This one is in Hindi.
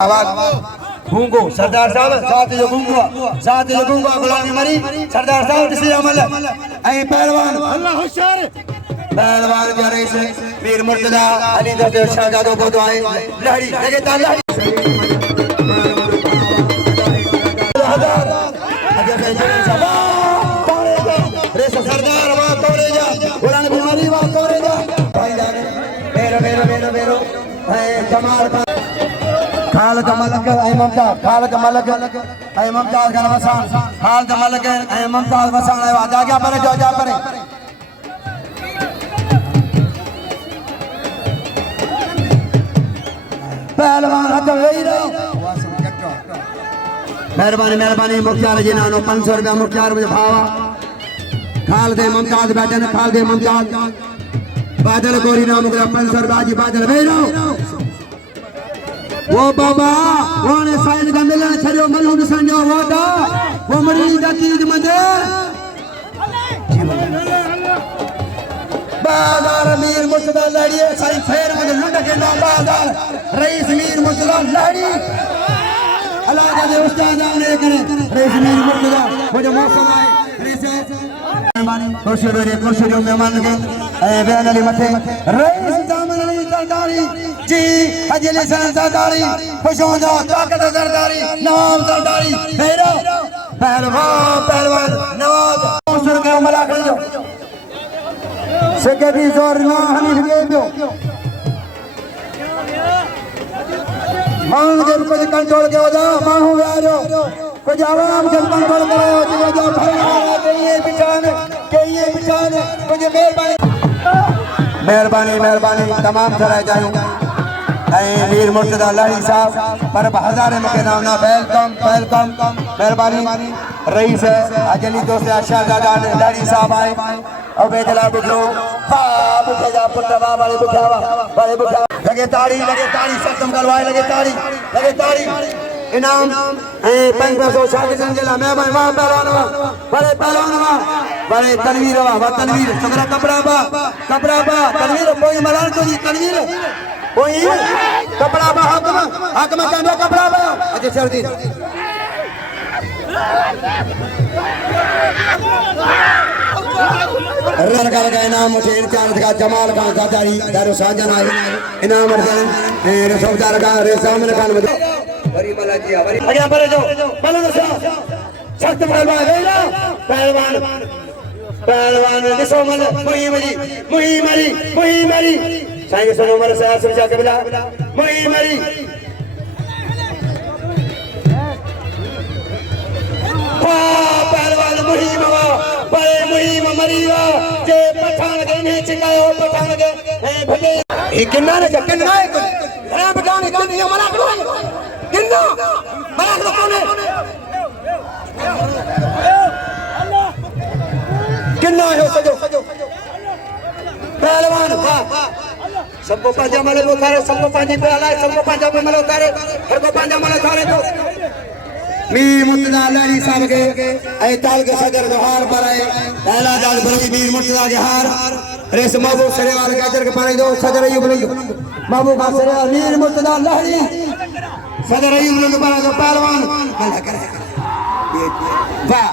गूंगो सरदार साहब साथ जो गूंगो गुलामी मरी सरदार साहब किसी अमल ऐ पहलवान अल्लाह होशियार पहलवान प्यारे से मीर मुर्तजा अली दस्त शहजादों को दुआएं लहरी लगे ताला सरदार वाह तोड़े जा गुलामी बीमारी वाह तोड़े जा भाई जाने मेरो मेरो मेरो मेरो है कमाल का खाल का मलक है ममताज खाल का मलक है ममताज का वसान खाल का मलक है ममताज वसान है जा क्या परे जो जा परे पहलवान हक वही रहो मेहरबानी मेहरबानी मुख्तार जी नानो 500 रुपया मुख्तार मुझे भावा खाल दे ममताज बैठे ने खाल दे ममताज बादल गोरी नाम मुझे 500 रुपया जी बादल वही रहो वो बाबा वो ने साइन का मिलन छड़ो मलूम संजो वो दा वो मरीज दा चीज मजे बाजार मीर मुर्तजा लड़ी साईं फेर मुझे लुट के ना बाजार रईस मीर मुर्तजा लड़ी अल्लाह का उस्ताद ने करे रईस मीर मुर्तजा मुझे मौसम आए कुर्सी मेहमान के बयान अली मथे रईस दामन अली सरदारी जी अजली सरदारी खुश हो जाओ ताकत सरदारी नाम सरदारी मेरा पहलवान पहलवान नवाज 500 के उमरा कर दो सके भी जोर ना हनीफ के दो मांग के कुछ कंट्रोल के हो जाओ माहू आ जाओ कुछ आवाम के कंट्रोल करो जो जो भाई के ये बिचान कुछ मेहरबानी मेहरबानी तमाम तरह जाऊं मीर मुर्तजा लड़ी साहब पर हजारे मुके नाम ना वेलकम मेहरबानी रईस अजली दोस्त शहजादा लड़ी साहब आए और बेदला बुखो बुखे जा पुत्र वाले बुखा लगे ताड़ी सत्तम करवाए लगे ताड़ी इनाम 500 शागिर्दन जिला मेहमान वहां पहलवान बड़े बड़े तनवीर वाह तनवीर सगरा कपड़ा बा तनवीर कोई मलान तो जी तनवीर कोई कपड़ा बा हक में कांडा कपड़ा बा अच्छा सर्दी रनगल का इनाम मुझे इंचार्ज का जमाल खान दादारी दारो साजन आई इनाम मेरे सौदार का रेसामन खान में बड़ी मला जी बड़ी आगे पर जो बलन सख्त पहलवान दिसो मल मुही मरी साईं सुनो मर से सुरजा के बिला मुही मरी पहलवान मुही मरीवा जे पठान के नहीं चिकायो पठान के भले ये किन्ना ने किन्ना है राम पठान किन्ना मना करो किन्ना मना करो कौन किन्ना है सजो पहलवान सबको पांजा मले उतारे सबको पांजे पे आला सबको पांजा पे मले उतारे हर को पांजा मले उतारे तो मीर मुर्तजा लड़ी साहब के ऐ ताल के सदर जोहार पर आए पहला दाल बड़ी मीर मुर्तजा के हार रेस महबूब सरेवाल के अजर के पानी दो सदर अय्यूब महबूब का सरेवाल मीर मुर्तजा लड़ी सदर अय्यूब पर पहलवान अल्लाह करे वाह